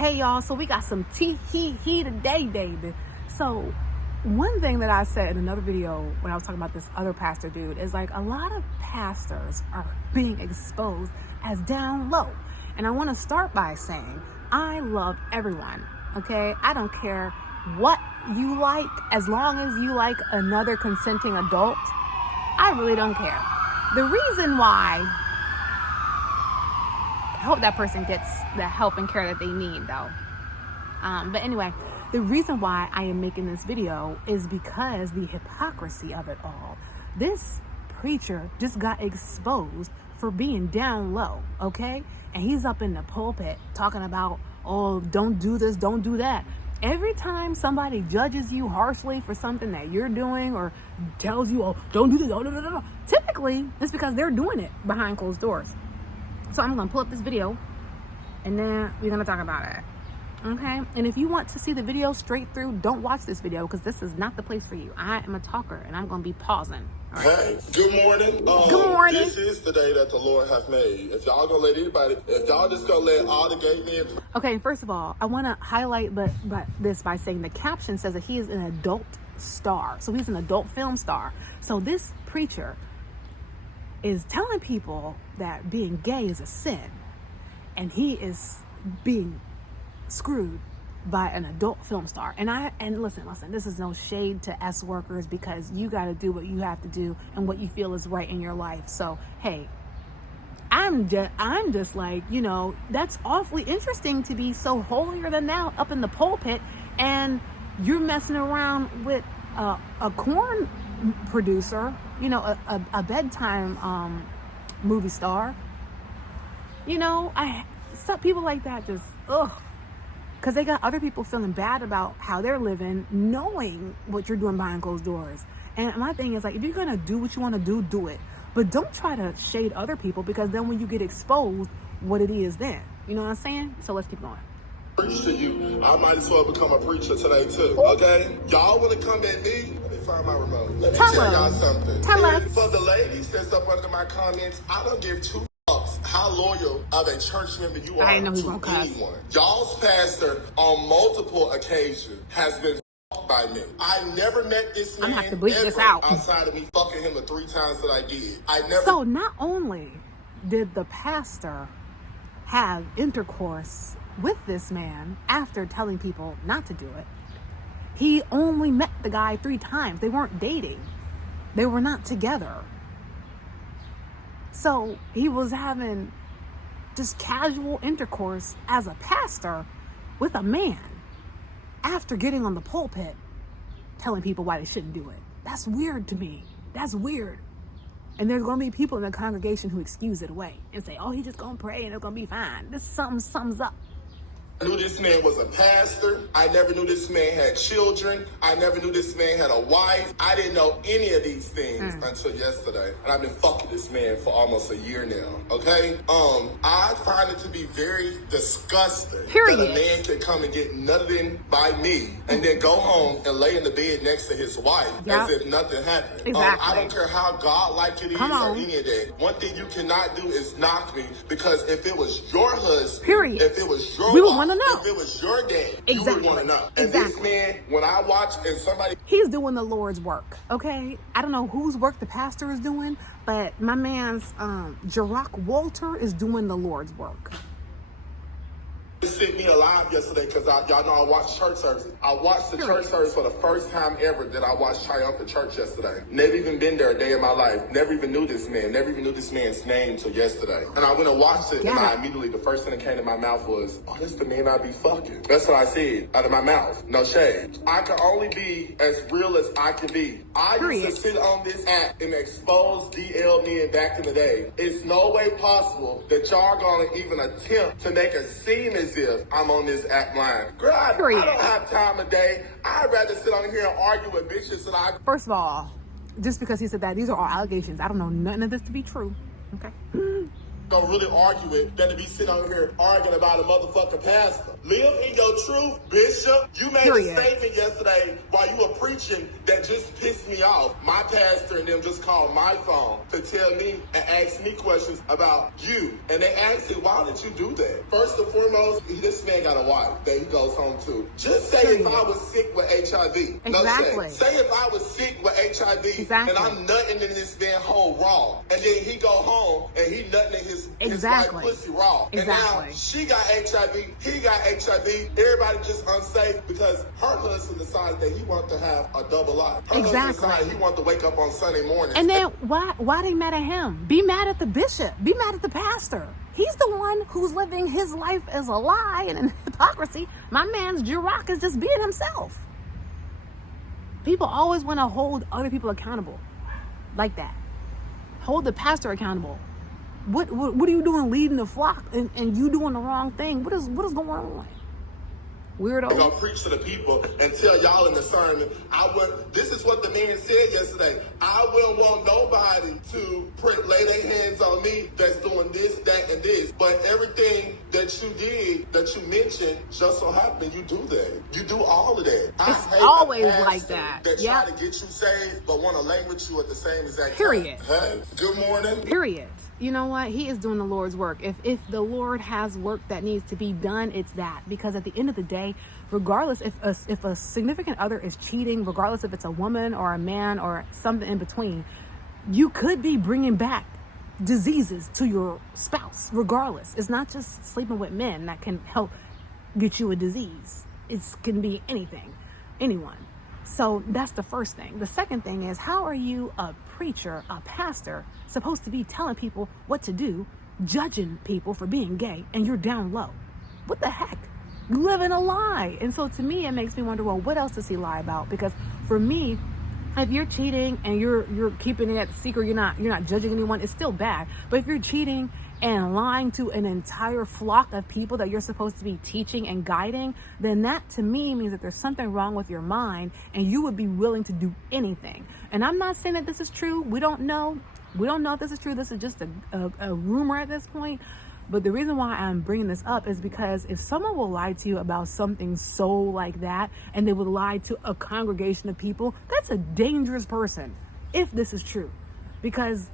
Hey y'all, so we got some tea today, baby. So one thing that I said in another video when I was talking about this other pastor dude is like a lot of pastors are being exposed as down low. And I want to start by saying I love everyone, okay? I don't care what you like as long as you like another consenting adult. I really don't care. The reason why, I hope that person gets the help and care that they need though. But anyway, the reason why I am making this video is because the hypocrisy of it all. This preacher just got exposed for being down low, okay? And he's up in the pulpit talking about, oh, don't do this, don't do that. Every time somebody judges you harshly for something that you're doing or tells you, oh, don't do this, oh, typically it's because they're doing it behind closed doors. So I'm going to pull up this video and then we're going to talk about it. Okay? And if you want to see the video straight through, don't watch this video because this is not the place for you. I am a talker and I'm going to be pausing. Right. Hey, good morning. Good morning. This is the day that the Lord hath made. If y'all gonna let anybody, if y'all just gonna let all the gay men. Okay, first of all, I want to highlight this by saying the caption says that he is an adult star. So he's an adult film star. So this preacher is telling people that being gay is a sin. And he is being screwed by an adult film star. And listen, this is no shade to S workers because you got to do what you have to do and what you feel is right in your life. So, hey, I'm just like, you know, that's awfully interesting to be so holier than thou up in the pulpit and you're messing around with a corn producer, you know, a bedtime movie star. You know, some people like that just, ugh. Because they got other people feeling bad about how they're living, knowing what you're doing behind closed doors. And my thing is like, if you're going to do what you want to do, do it. But don't try to shade other people because then when you get exposed, what it is then. You know what I'm saying? So let's keep going. Preach to you. I might as well become a preacher today too. Okay? Y'all want to come at me? Let me find my remote. Let me tell y'all something. Tell us. For the ladies that's up under my comments, I don't give two how loyal of a church member you are to anyone. Y'all's pastor on multiple occasions has been by me. I never met this man have to bleep this out. outside of me fucking him the 3 times that I did. So not only did the pastor have intercourse with this man after telling people not to do it, he only met the guy 3 times. They weren't dating. They were not together. So he was having just casual intercourse as a pastor with a man after getting on the pulpit telling people why they shouldn't do it. That's weird to me. That's weird. And there's going to be people in the congregation who excuse it away and say, oh, he's just going to pray and it's going to be fine. This sums up. I knew this man was a pastor. I never knew this man had children. I never knew this man had a wife. I didn't know any of these things until yesterday. And I've been fucking this man for almost a year now, okay? I find it to be very disgusting that a man can come and get nothing by me and then go home and lay in the bed next to his wife as if nothing happened. Exactly. I don't care how God-like it is or any of that. One thing you cannot do is knock me because if it was your husband, if it was your wife, if it was your dad, you would want to know. And this man, when I watch and somebody... He's doing the Lord's work, okay? I don't know whose work the pastor is doing, but my man's Jirac Walter is doing the Lord's work. Sent me alive yesterday because y'all know I watched church service. I watched the church service for the first time ever that I watched Triumphant Church yesterday. Never even been there a day in my life. Never even knew this man. Never even knew this man's name till yesterday. And I went and watched it and I immediately, the first thing that came to my mouth was, oh, this the man I be fucking. That's what I said out of my mouth. No shade. I can only be as real as I can be. I used to sit on this app and expose DL men back in the day. It's no way possible that y'all gonna even attempt to make it seem as if I'm on this app line. Girl, I don't have time a day. I'd rather sit on here and argue with bitches than I... First of all, just because he said that, these are all allegations. I don't know nothing of this to be true. Okay? gonna really argue with than to be sitting on here arguing about a motherfucking pastor. Live in your truth, Bishop. You made Period. a statement yesterday while you were preaching that just pissed me off. My pastor and them just called my phone to tell me and ask me questions about you. And they asked me, why did you do that? First and foremost, this man got a wife that he goes home to. Just say Period. if I was sick with HIV. Exactly. Say if I was sick with HIV Exactly. and I'm nutting in this man hole raw. And then he go home and he nutting in his wife pussy raw. And now she got HIV, he got HIV. Everybody just unsafe because her husband decided that he wanted to have a double life. Her husband decided he wanted to wake up on Sunday morning. And then why they mad at him? Be mad at the bishop. Be mad at the pastor. He's the one who's living his life as a lie and in hypocrisy. My man's Jirach is just being himself. People always want to hold other people accountable like that. Hold the pastor accountable. What are you doing leading the flock and you doing the wrong thing? What is going on? Weirdo. I'm gonna preach to the people and tell y'all in the sermon, this is what the man said yesterday. I wouldn't want nobody to lay their hands on me that's doing this, that, and this. But everything that you did, that you mentioned, just so happened you do that. You do all of that. It's always like that. That try to get you saved, but want to lay with you at the same exact Period. time. Hey, good morning. Period. You know what? He is doing the Lord's work. If the Lord has work that needs to be done, it's that. Because at the end of the day, regardless if a significant other is cheating, regardless if it's a woman or a man or something in between, you could be bringing back diseases to your spouse. Regardless, it's not just sleeping with men that can help get you a disease. It can be anything, anyone. So that's the first thing. The second thing is, how are you, a preacher, a pastor, supposed to be telling people what to do, judging people for being gay, and you're down low? What the heck? You live in a lie. And so to me, it makes me wonder, well, what else does he lie about? Because for me, if you're cheating and you're keeping it secret, you're not judging anyone, it's still bad. But if you're cheating and lying to an entire flock of people that you're supposed to be teaching and guiding, then that to me means that there's something wrong with your mind and you would be willing to do anything. And I'm not saying that this is true. We don't know if this is true. This is just a rumor at this point. But the reason why I'm bringing this up is because if someone will lie to you about something so like that, and they would lie to a congregation of people, that's a dangerous person, if this is true. Because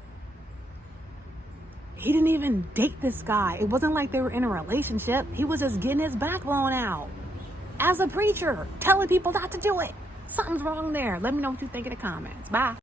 he didn't even date this guy. It wasn't like they were in a relationship. He was just getting his back blown out. As a preacher, telling people not to do it. Something's wrong there. Let me know what you think in the comments. Bye.